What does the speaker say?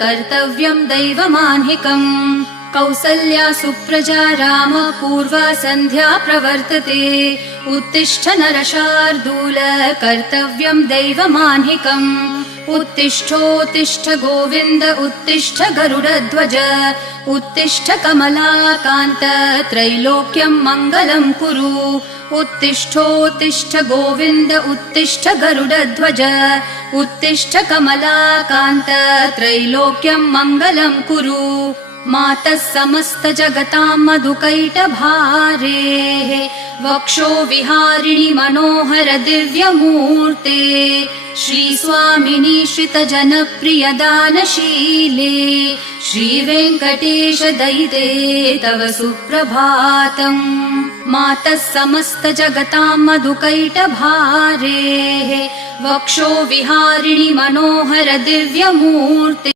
कर्तव्यं दैवमान्हिकम् कौसल्या सुप्रजा राम पूर्वा सन्ध्या प्रवर्तते उत्तिष्ठ नरशार्दूल कर्तव्यं दैवमान्हिकम् उत्तिष्ठोत्तिष्ठ गोविन्द उत्तिष्ठ गरुडध्वज उत्तिष्ठ कमलाकान्त त्रैलोक्यं मङ्गलं कुरु उत्तिष्ठोत्तिष्ठ गोविन्द उत्तिष्ठ गरुडध्वज उत्तिष्ठ कमलाकान्त त्रैलोक्यं मङ्गलं कुरु मातः समस्त जगतां मधुकैटभारेः वक्षो विहारिणि मनोहर दिव्यमूर्ते श्रीस्वामिनि श्रितजनप्रियदानशीले श्रीवेङ्कटेश दयिते तव सुप्रभातम् मातः समस्त जगतां मधुकैटभारेः वक्षो विहारिणि मनोहर दिव्यमूर्ते